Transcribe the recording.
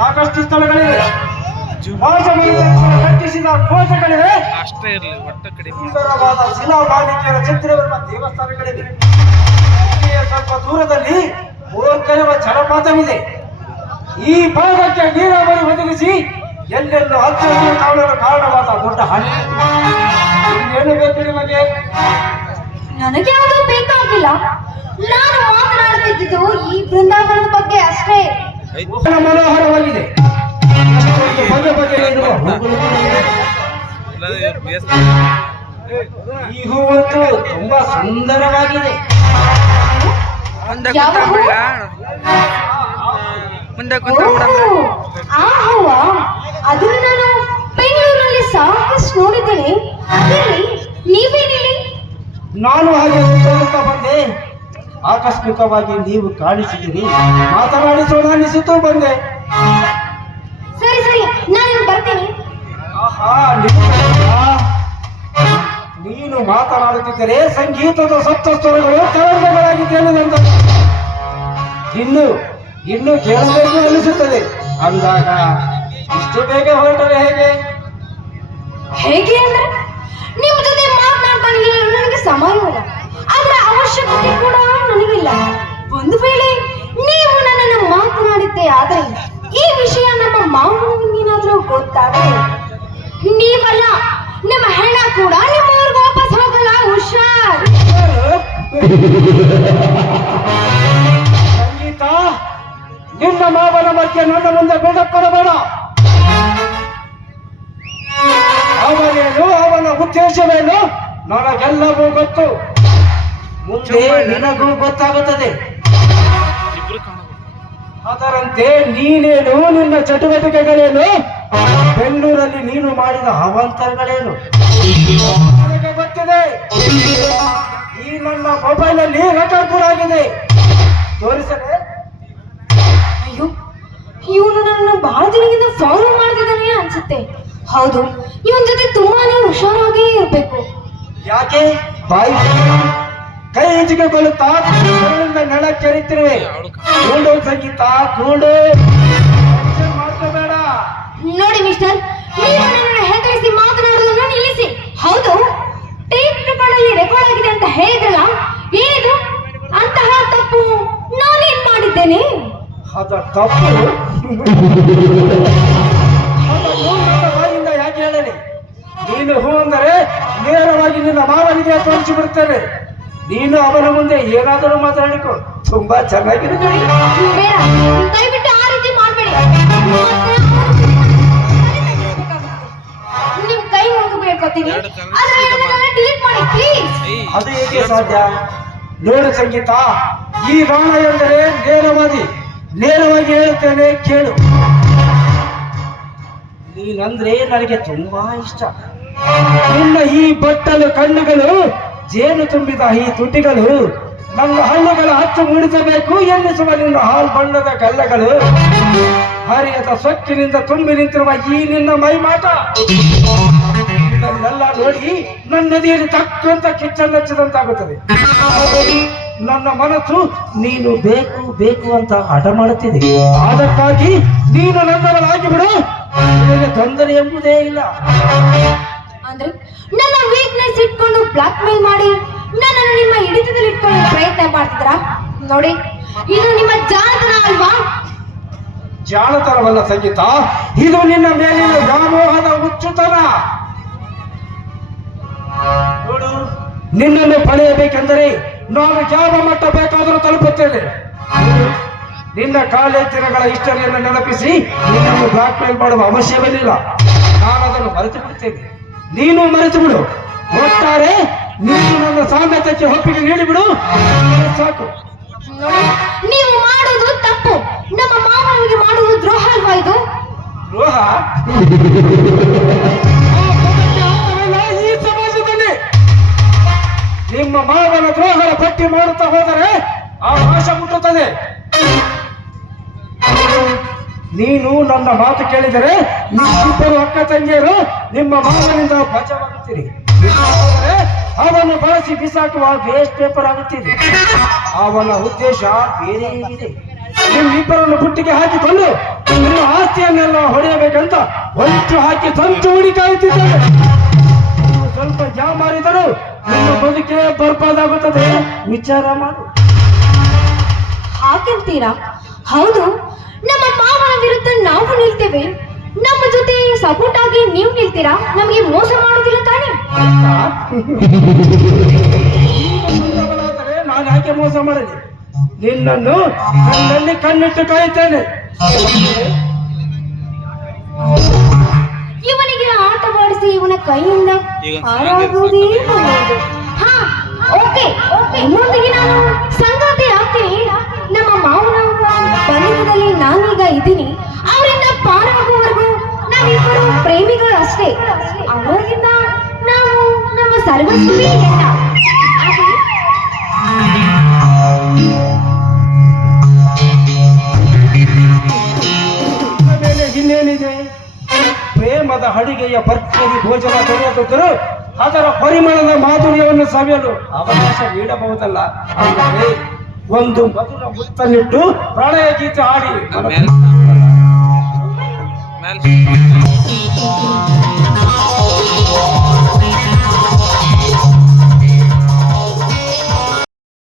ಸಾಕಷ್ಟು ಸ್ಥಳಗಳಿವೆ. ಕಟ್ಟಿಸಿದ ಕೋಟೆಗಳಿವೆ. ಅಷ್ಟೇ ಇರಲಿ, ಒಟ್ಟ ಕಡಿಮೆ. ಸುಂದರವಾದ ಶಿಲಾಬಾಲಿಕೆಯರ ಚಿತ್ರವಿರುವ ದೇವಸ್ಥಾನಗಳಿವೆ. ಸ್ವಲ್ಪ ದೂರದಲ್ಲಿ ಮೂರ್ಖರುವ ಜಲಪಾತವಿದೆ. ಈ ಭಾಗಕ್ಕೆ ನೀರಾವರಿ ಒದಗಿಸಿ ಎಲ್ಲೆಲ್ಲೂ ಹಚ್ಚ ಹಸಿರು ಕಾಣಲು ಕಾರಣವಾದ ದೊಡ್ಡ ಹಾನಿ. ಇನ್ನೇನು ಬೇಕು ನಿಮಗೆ? ನನಗೆ ಅದು ಬೇಕಾಗಿಲ್ಲ. ನಾನು ಮಾತನಾಡುತ್ತಿದ್ದು ಈ ಬೃಂದಾವನದ ಬಗ್ಗೆ ಅಷ್ಟೇ. ಮನೋಹರವಾಗಿದೆ. ಬಗೆ ಬಗೆಯ ಇರುವ ಈ ಹೂವಂತೂ ತುಂಬಾ ಸುಂದರವಾಗಿದೆ. ಯಾವ ಹೂವು? ಆ ಹೂವ? ಅದನ್ನು ನಾನು ಬೆಂಗಳೂರಿನಲ್ಲಿ ಸಾಕಷ್ಟು ನೋಡಿದ್ದೇನೆ. ಅದರಲ್ಲಿ ನೀವೇನಿಲ್ಲಿ? ನಾನು ಹಾಗೆ ಸುತ್ತಮುತ್ತ ಬಂದೆ. ಆಕಸ್ಮಿಕವಾಗಿ ನೀವು ಕಾಣಿಸಿದಿರಿ. ಮಾತನಾಡಿಸೋಣ ಅನಿಸಿತು ಬಂದೆ. ಸರಿ ಸರಿ, ನಾನು ಬರ್ತೀನಿ. ಆಹಾ, ನೀನು ಮಾತನಾಡುತ್ತಿದ್ದರೆ ಸಂಗೀತದ ಸಪ್ತಸ್ವರಗಳು ತರಂಗಗಳಾಗಿ ಕೇಳಿದಂತ ಇನ್ನು ಇನ್ನು ಕೇಳಬೇಕು ಅನಿಸುತ್ತದೆ. ಅಂದಾಗ ಇಷ್ಟು ಬೇಗ ಹೊರಟರೆ ಹೇಗೆ? ಹೇಗೆ ಅಂದ್ರೆ ನಿಮ್ಮ ಜೊತೆ ಮಾತನಾಡ್ತಾನೆ ನನಗೆ ಸಮಯವಿಲ್ಲ. ಅದರ ಅವಶ್ಯಕತೆ ಕೂಡ ನನಗಿಲ್ಲ. ಒಂದು ವೇಳೆ ನೀವು ನನ್ನನ್ನು ಮಾತನಾಡಿದ್ದೆ ಆದರೆ ಈ ವಿಷಯ ನಮ್ಮ ಮಾವನಿಗೇನಾದ್ರೂ ಗೊತ್ತಾದರೆ ನೀವಲ್ಲ, ನಿಮ್ಮ ಹೆಣ ಕೂಡ ನಿಮ್ಮವ್ರಿಗೆ ವಾಪಸ್ ಹೋಗಲ್ಲ. ಹುಷಾರ್. ಸಂಗೀತ, ನಿನ್ನ ಮಾವನ ಮಧ್ಯೆ ನನ್ನ ಮುಂದೆ ಬೆಳಕೊಡಬೇಡ. ಅವನೇನು, ಅವನ ಉದ್ದೇಶವೇನು ನನಗೆಲ್ಲವೂ ಗೊತ್ತು. ಮುಂದೆ ನಿನಗೂ ಗೊತ್ತಾಗುತ್ತದೆ. ಅದರಂತೆ ನೀನೇನು, ನಿನ್ನ ಚಟುವಟಿಕೆಗಳೇನು, ಬೆಂಗಳೂರಲ್ಲಿ ನೀನು ಮಾಡಿದ ಅವಾಂತರಗಳೇನು ನನಗೆ ಗೊತ್ತಿದೆ. ಈ ನನ್ನ ಮೊಬೈಲ್ ಅಲ್ಲಿ ರೆಕಾರ್ಡ್ ಕೂಡ ಆಗಿದೆ. ತೋರಿಸಲೇ? ಅಯ್ಯೋ, ಇವನು ನನ್ನ ಬಹಳ ದಿನದಿಂದ ಫಾಲೋ ಮಾಡ್ತಿದ್ದಾನೆ ಅನ್ಸುತ್ತೆ. ಹೌದು, ಇವನ್ ಜೊತೆ ತುಂಬಾನೇ ಹುಷಾರಾಗೇ ಇರ್ಬೇಕು. ಯಾಕೆ ಬಾಯಿ ಕೈ ಹೆಚ್ಚಿಗೆಗೊಳ್ಳುತ್ತಾ ನೆಲಕ್ಕೆ ಎರಿತಿರುವೆ? ಕೂಡು ಸಂಗೀತ, ಕೂಡು. ಮಾಡ್ಕೋಬೇಡ. ನೋಡಿ ಮಿಸ್ಟರ್, ನೀವು ನನ್ನನ್ನು ಹೆದರಿಸಿ ಮಾತನಾಡುವುದನ್ನು ನಿಲ್ಲಿಸಿ. ಹೌದು, ಟೇಪ್ಗಳಲ್ಲಿ ರೆಕಾರ್ಡ್ ಆಗಿದೆ ಅಂತ ಹೇಳಿದ್ರಲ್ಲ, ಏನಿದು? ಅಂತಹ ತಪ್ಪು ನಾನೇನ್ ಮಾಡಿದ್ದೇನೆ? ಅದ ತಪ್ಪು ನನ್ನ ಬಾಯಿಂದ ಯಾಕೆ ಹೇಳಲಿ? ನೀನು ಹೂ ಅಂದರೆ ನೇರವಾಗಿ ನಿನ್ನ ಮಾವನಿಗೆ ತೋರಿಸಿಬಿಡುತ್ತೇನೆ. ನೀನು ಅವನ ಮುಂದೆ ಏನಾದರೂ ಮಾತನಾಡಿಕೊ, ತುಂಬಾ ಚೆನ್ನಾಗಿರುತ್ತೆ. ಬೇಡ, ದಯವಿಟ್ಟು ಆ ರೀತಿ ಮಾಡಬೇಡಿ. ನಿಮ್ ಕೈ ಮುಗಿಬೇಕೋತೀನಿ, ಡಿಲೀಟ್ ಮಾಡಿ ಪ್ಲೀಸ್. ಅದು ಹೇಗೆ ಸಾಧ್ಯ? ನೋಡು ಸಂಗೀತ, ಈ ಬಾಣ ಎಂದರೆ ನೇರವಾಗಿ ಹೇಳುತ್ತೇನೆ, ಕೇಳು. ನೀನಂದ್ರೆ ನನಗೆ ತುಂಬಾ ಇಷ್ಟ. ನಿನ್ನ ಈ ಬಟ್ಟಲು ಕಣ್ಣುಗಳು, ಜೇನು ತುಂಬಿದ ಈ ತುಟಿಗಳು, ನನ್ನ ಹಣ್ಣುಗಳ ಹಚ್ಚು ಮೂಡಿಸಬೇಕು ಎನ್ನಿಸುವ ನಿನ್ನ ಹಾಲ್ ಬಣ್ಣದ ಕಲ್ಲಗಳು, ಹರಿಯದ ಸೊಕ್ಕಿನಿಂದ ತುಂಬಿ ನಿಂತಿರುವ ಈ ನಿನ್ನ ಮೈಮಾಟ, ಇದನ್ನೆಲ್ಲ ನೋಡಿ ನನ್ನ ನದಿಯಲ್ಲಿ ತಕ್ಕಂತ ಕಿಚ್ಚನ್ನಚ್ಚಿದಂತಾಗುತ್ತದೆ. ನನ್ನ ಮನಸ್ಸು ನೀನು ಬೇಕು ಬೇಕು ಅಂತ ಹಠ ಮಾಡುತ್ತಿದೆ. ಅದಕ್ಕಾಗಿ ನೀನು ನನ್ನವರಾಗಿ ಬಿಡು, ನಿನಗೆ ತೊಂದರೆ ಎಂಬುದೇ ಇಲ್ಲ. ಅಂದ್ರೆ ನನ್ನ ವೀಕ್ನೆಸ್ ಇಟ್ಕೊಂಡು ಬ್ಲಾಕ್ ಮೇಲ್ ಮಾಡಿ ನನ್ನನ್ನು ನಿಮ್ಮ ಹಿಡಿತದಲ್ಲಿ ಇಟ್ಕೊಳ್ಳೋ ಪ್ರಯತ್ನ ಮಾಡ್ತಿದ್ರಾ? ನೋಡಿ, ಇದು ನಿಮ್ಮ ಜಾಣತನ ಅಲ್ವಾ? ಜಾಣತನವಲ್ಲ ಸಂಗೀತ, ಇದು ನಿನ್ನ ಮೇಲಿನ ವ್ಯಾಮೋಹದ ಹುಚ್ಚುತನ. ನೋಡು, ನಿನ್ನನ್ನು ಪಡೆಯಬೇಕೆಂದರೆ ನಾನು ಯಾವ ಮಟ್ಟ ಬೇಕಾದರೂ ತಲುಪುತ್ತೇನೆ. ನಿನ್ನ ಕಾಲೇಜ್ ದಿನಗಳ ಹಿಸ್ಟರಿಯನ್ನು ನೆನಪಿಸಿ ನಿನ್ನನ್ನು ಬ್ಲಾಕ್ ಮೇಲ್ ಮಾಡುವ ಅವಶ್ಯವಿಲ್ಲ. ನಾನು ಅದನ್ನು ಮರೆತು ಬಿಡುತ್ತೇನೆ, ನೀನು ಮರೆತು ಬಿಡು. ಒಟ್ಟಾರೆ ನೀನು ನನ್ನ ಸಾಂಗತ್ಯಕ್ಕೆ ಒಪ್ಪಿಗೆ ನೀಡಿಬಿಡು, ಸಾಕು. ನೀವು ಮಾಡುವುದು ತಪ್ಪು. ನಮ್ಮ ಮಾವನಿಗೆ ಮಾಡುವುದು ದ್ರೋಹ ಅಲ್ವಾ ಇದು? ದ್ರೋಹ ಈ ಸಮಾಜದಲ್ಲಿ ನಿಮ್ಮ ಮಾವನ ದ್ರೋಹದ ಪಟ್ಟಿ ಮಾಡುತ್ತಾ ಹೋದರೆ ಆ ನಾಶ ಮುಟ್ಟುತ್ತದೆ. ನೀನು ನನ್ನ ಮಾತು ಕೇಳಿದರೆ ನಿಮ್ಮಿಬ್ಬರು ಅಕ್ಕ ತಂಗಿಯರು ನಿಮ್ಮ ಮಾವನಿಂದ ಬಚಾವಾಗುತ್ತೀರಿ. ಅವನು ಬಳಸಿ ಬಿಸಾಕುವ ವೇಸ್ಟ್ ಪೇಪರ್ ಆಗುತ್ತಿದೆ. ಅವನ ಉದ್ದೇಶ ಬೇರೆ ಇದೆ. ನಿಮ್ಮಿಬ್ಬರನ್ನು ಬುಟ್ಟಿಗೆ ಹಾಕಿಕೊಂಡು ನಿಮ್ಮ ಆಸ್ತಿಯನ್ನೆಲ್ಲ ಹೊಡೆಯಬೇಕಂತ ಹೊಂಚು ಹಾಕಿ ಸಂಚು ಹುಡಿ ಕಾಯುತ್ತಿದ್ದೇವೆ. ನೀವು ಸ್ವಲ್ಪ ಜಾಮಾರಿದರೂ ನಿಮ್ಮ ಬದುಕೇ ಬರ್ಬಾದಾಗುತ್ತದೆ. ವಿಚಾರ ಮಾಡು. ಹಾಗೆಂತೀರಾ? ಹೌದು, ನಮ್ಮ ಮಾವನ ವಿರುದ್ಧ ನಾವು ನಿಲ್ತೇವೆ. ನಮ್ಮ ಜೊತೆ ಸಪೋರ್ಟ್ ಆಗಿ ನೀವು ನಿಲ್ತೀರಾ? ನಮಗೆ ಮೋಸ ಮಾಡುದಿಲ್ಲ ತಾನೇ? ನಾನು ಯಾಕೆ ಮೋಸ ಮಾಡಲಿ? ನಿನ್ನನ್ನು ಕಣ್ಣಲ್ಲಿ ಕಣ್ಣಿಟ್ಟು ಕಾಯುತ್ತೇನೆ. ಇವನಿಗೆ ಆಟವಾಡಿಸಿ ಇವನ ಕೈಯಿಂದ ಹಾರಾಗುವುದೇ ಒಳ್ಳೆಯದು. ಹಾ, ಓಕೆ, ಇನ್ನೊಂದಿಗೆ ನಾನು ಸಂಗಾತಿ ಆಗ್ತೀನಿ. ನಮ್ಮ ಮಾವನ ಬಂಧನದಲ್ಲಿ ನಾನೀಗ ಇದ್ದೀನಿ. ಅವರಿಂದ ಪಾರಾಗುವವರೆಗೂ ನಾವಿಬ್ಬರು ಪ್ರೇಮಿಗಳು ಅಷ್ಟೇ. ಅವರಿಂದ ನಾವು ನಮ್ಮ ಸರ್ವಸ್ವವೇ ಎಲ್ಲ. ಮೇಲೆ ಇನ್ನೇನಿದೆ? ಪ್ರೇಮದ ಅಡಿಗೆಯ ಭರ್ಜರಿ ಭೋಜನ ದೊರೆಯುತ್ತಿದ್ದರೂ ಅದರ ಪರಿಮಳದ ಮಾಧುರ್ಯವನ್ನು ಸವಿಯಲು ಅವಕಾಶ ನೀಡಬಹುದಲ್ಲ. ಅಂದರೆ ಒಂದು ಮಧುರ ಮುತ್ತನ್ನಿಟ್ಟು ಪ್ರಣಯ ಗೀತೆ ಹಾಡಿ